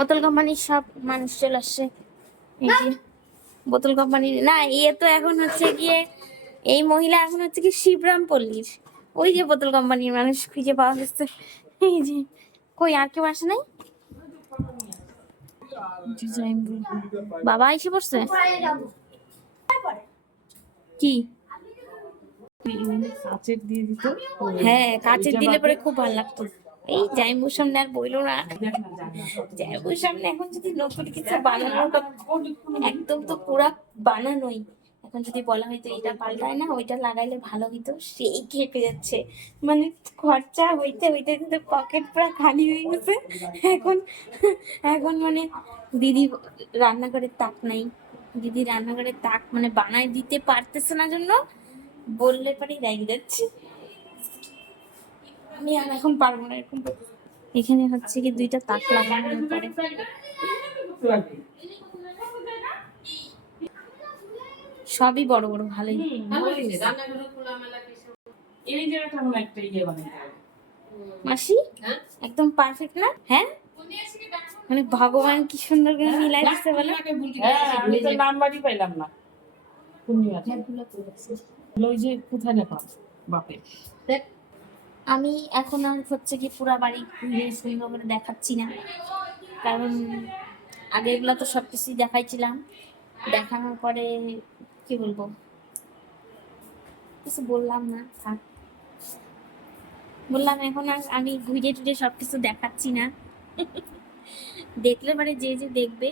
বোতল কোম্পানির সব মানুষ চলে আসছে। এই যে বোতল কোম্পানির না, ইয়ে তো এখন হচ্ছে গিয়ে এই মহিলা এখন হচ্ছে কি শিবরাম পল্লীর ওই যে বোতল কোম্পানির মানুষ খুঁজে পাওয়া যাচ্ছে। এই যে কই আর কেউ আসে নাই? বাবা এসে পড়ছে কি? কাচের দিয়ে দিত। হ্যাঁ কাচের দিলে পরে খুব ভালো লাগতো। এই জাইম্বুর সামনে আর বইলো না, জাইম্বুর সামনে এখন যদি নতুন কিছু বানানোর কথা, একদম তো পুরা বানানোই, এখন যদি বলা হয়তো এটা পাল্টায় না ওইটা লাগাইলে ভালো হইতো, সেই খেপে যাচ্ছে। মানে খরচা হইতে হইতে হইতে পকেট পুরা খালি হয়ে গেছে এখন। এখন মানে দিদি রান্নাঘরের তাক নাই, দিদি রান্নাঘরের তাক মানে বানায় দিতে পারতেছে না জন্য বললে পরে রেগে যাচ্ছে। আমি আর এখন পারবো না এরকম। এখানে হচ্ছে কি দুইটা তাক লাগানোর পরে সবই বড় বড় ভালোই। মাসি একদম পারফেক্ট না? হ্যাঁ মানে ভগবান কি সুন্দর করে মিলাই দিচ্ছে বলে। আমি তো নাম্বারই পাইলাম না। ওই যে কোথায় লেখা বাপে। আমি এখন আর হচ্ছে কি পুরা বাড়ি ঘুরে সুন্দর করে দেখাচ্ছি না, কারণ আগে এগুলো তো সবকিছুই দেখাইছিলাম। দেখানোর পরে কি বলবো, কিছু বললাম না, থাক। বললাম এখন আর আমি ঘুরে টুরে সবকিছু দেখাচ্ছি না। দেখলে পরে যে যে দেখবে